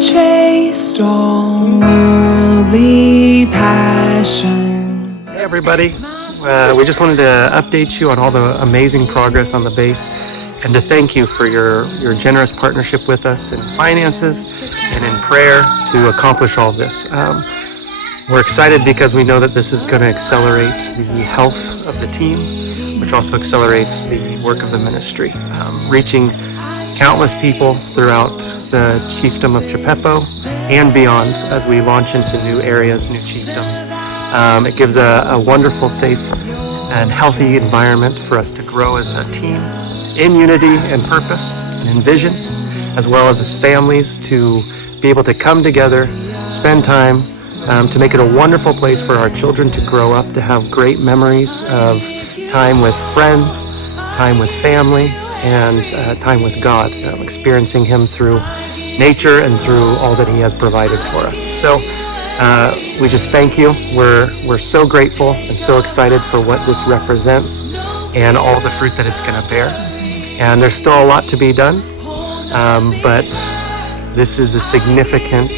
chased all worldly passion. Hey everybody, we just wanted to update you on all the amazing progress on the base and to thank you for your generous partnership with us in finances and in prayer to accomplish all this. We're excited because we know that this is going to accelerate the health of the team, which also accelerates the work of the ministry, reaching countless people throughout the chiefdom of Chipepo and beyond as we launch into new areas, new chiefdoms. It gives a wonderful, safe, and healthy environment for us to grow as a team in unity and purpose and in vision, as well as families to be able to come together, spend time, to make it a wonderful place for our children to grow up, to have great memories of time with friends, time with family, and time with God, experiencing Him through nature and through all that He has provided for us. So we just thank you. We're so grateful and so excited for what this represents and all the fruit that it's going to bear. And there's still a lot to be done, but this is a significant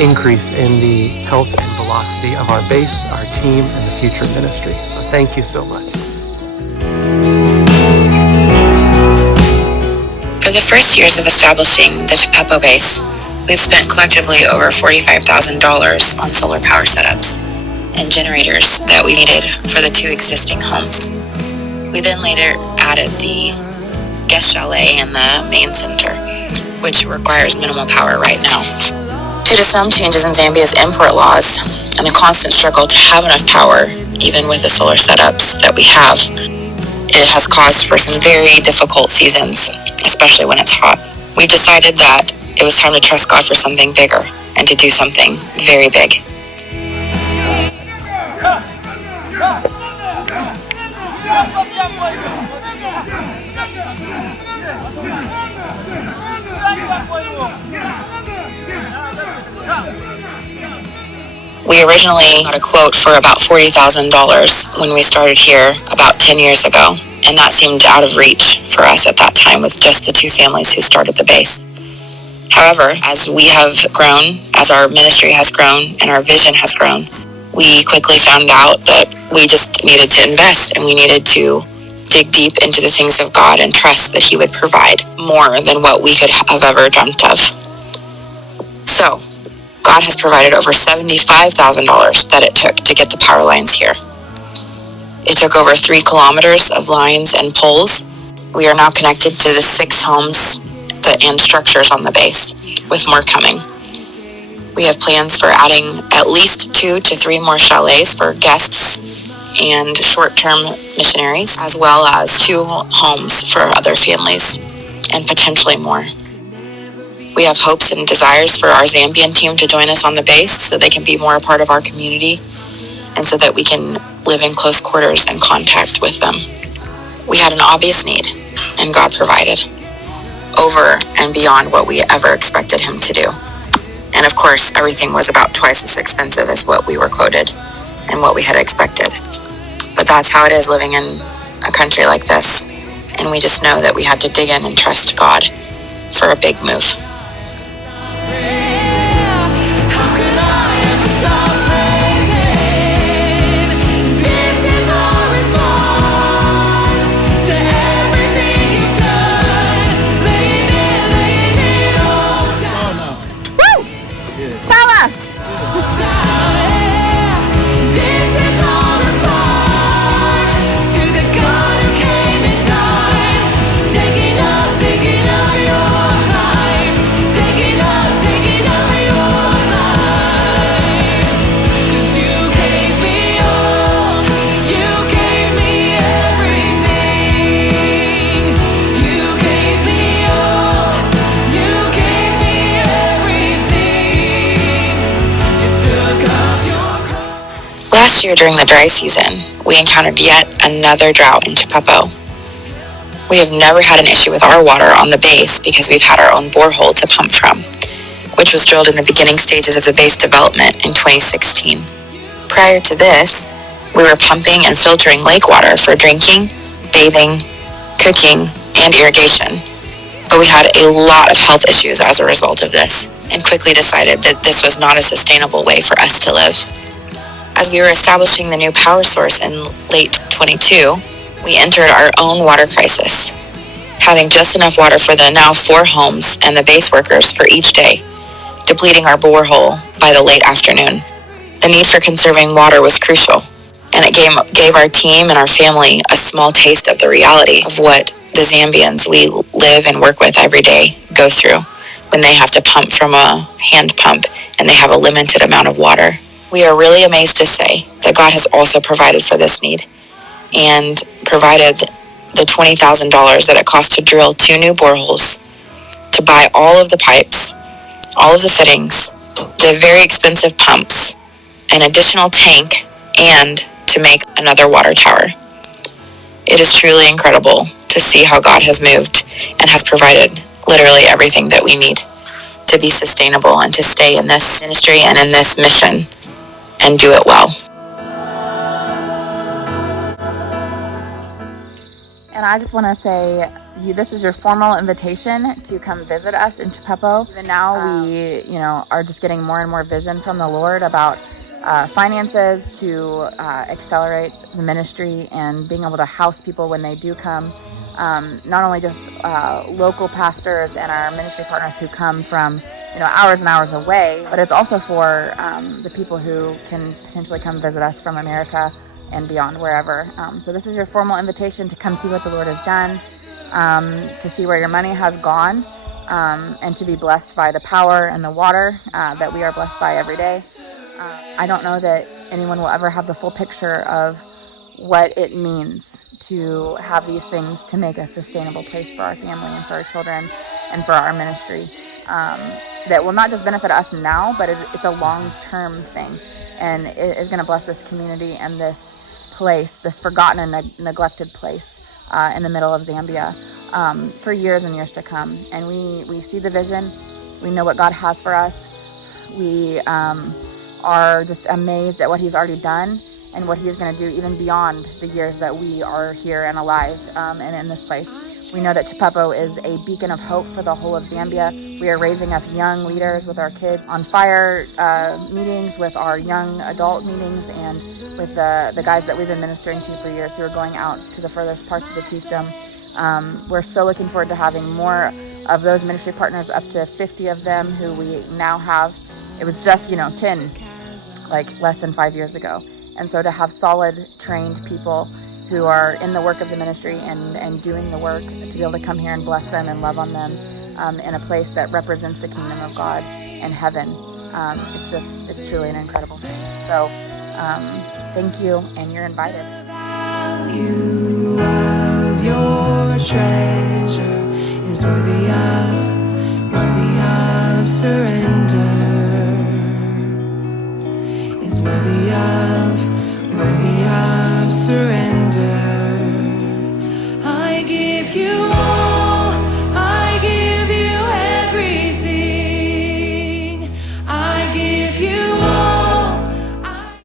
increase in the health and velocity of our base, our team, and the future ministry. So thank you so much. For the first years of establishing the Chipepo base, we've spent collectively over $45,000 on solar power setups and generators that we needed for the 2 existing homes. We then later added the guest chalet and the main center, which requires minimal power right now. Due to some changes in Zambia's import laws and the constant struggle to have enough power, even with the solar setups that we have, it has caused for some very difficult seasons, especially when it's hot. We've decided that it was time to trust God for something bigger and to do something very big. We originally got a quote for about $40,000 when we started here about 10 years ago, and that seemed out of reach for us at that time with just the 2 families who started the base. However, as we have grown, as our ministry has grown and our vision has grown, we quickly found out that we just needed to invest and we needed to dig deep into the things of God and trust that He would provide more than what we could have ever dreamt of. So, God has provided over $75,000 that it took to get the power lines here. It took over 3 kilometers of lines and poles. We are now connected to the 6 homes and structures on the base, with more coming. We have plans for adding at least 2 to 3 more chalets for guests and short-term missionaries, as well as 2 homes for other families, and potentially more. We have hopes and desires for our Zambian team to join us on the base so they can be more a part of our community and so that we can live in close quarters and contact with them. We had an obvious need, and God provided over and beyond what we ever expected Him to do. And of course, everything was about twice as expensive as what we were quoted and what we had expected. But that's how it is living in a country like this. And we just know that we had to dig in and trust God for a big move. Last year during the dry season, we encountered yet another drought in Chipepo. We have never had an issue with our water on the base because we've had our own borehole to pump from, which was drilled in the beginning stages of the base development in 2016. Prior to this, we were pumping and filtering lake water for drinking, bathing, cooking, and irrigation. But we had a lot of health issues as a result of this, and quickly decided that this was not a sustainable way for us to live. As we were establishing the new power source in late 22, we entered our own water crisis, having just enough water for the now 4 homes and the base workers for each day, depleting our borehole by the late afternoon. The need for conserving water was crucial, and it gave our team and our family a small taste of the reality of what the Zambians we live and work with every day go through when they have to pump from a hand pump and they have a limited amount of water. We are really amazed to say that God has also provided for this need and provided the $20,000 that it cost to drill 2 new boreholes, to buy all of the pipes, all of the fittings, the very expensive pumps, an additional tank, and to make another water tower. It is truly incredible to see how God has moved and has provided literally everything that we need to be sustainable and to stay in this ministry and in this mission and do it well. And I just want to say, this is your formal invitation to come visit us in Chipepo. And now we, are just getting more and more vision from the Lord about finances to accelerate the ministry and being able to house people when they do come. Not only just local pastors and our ministry partners who come from hours and hours away, but it's also for the people who can potentially come visit us from America and beyond, wherever. So this is your formal invitation to come see what the Lord has done, to see where your money has gone, and to be blessed by the power and the water that we are blessed by every day. I don't know that anyone will ever have the full picture of what it means to have these things to make a sustainable place for our family and for our children and for our ministry. That will not just benefit us now, but it's a long-term thing, and it is going to bless this community and this place, this forgotten and neglected place in the middle of Zambia for years and years to come. And we see the vision. We know what God has for us. We are just amazed at what He's already done and what He is going to do even beyond the years that we are here and alive and in this place. We know that Chipepo is a beacon of hope for the whole of Zambia. We are raising up young leaders with our Kids on Fire meetings, with our young adult meetings, and with the guys that we've been ministering to for years who are going out to the furthest parts of the chiefdom. We're so looking forward to having more of those ministry partners, up to 50 of them who we now have. It was just, 10, like less than 5 years ago. And so to have solid, trained people who are in the work of the ministry and doing the work, to be able to come here and bless them and love on them in a place that represents the kingdom of God and heaven. It's truly an incredible thing. So thank you, and you're invited. You of your treasure is worthy of surrender, is worthy of surrender.